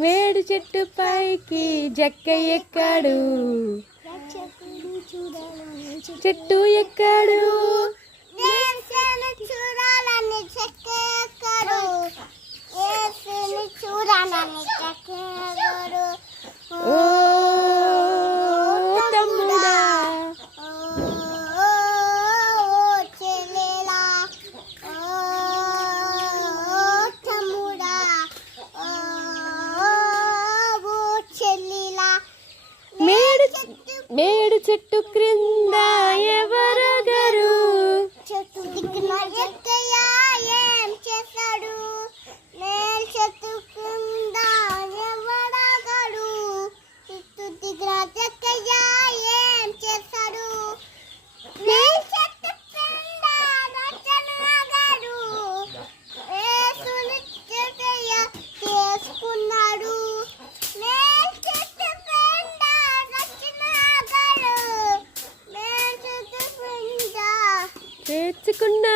మేడు చెట్టు పైకి జక్క ఎక్కాడు, చెట్టు ఎక్కాడు. చూడాలని చెక్క ఎక్కాడు, చూడాలని చెక్క ఎక్కాడు. ఓ తమ్ముడా, చెల్లెలా, తమ్ముడా, చెల్లిలా. మేడు చెట్టు క్రింద ఎవరగరు, చెట్టు దిక్కున ఎక్కయ్య ఏం చేశాడు, మేల్ చెట్టు కింద ఎవరగడు, చెట్టు దిక్కున ఎక్కయ్య ఏం చేశాడు, మేల్ చెట్టు కింద రచనగాడు, యేసుని చెట్టయ్య చేసుకున్నాడు, మేల్ చెట్టు కింద రచనగాడు, మేల్ చెట్టు కింద తెచ్చుకున్నాడు.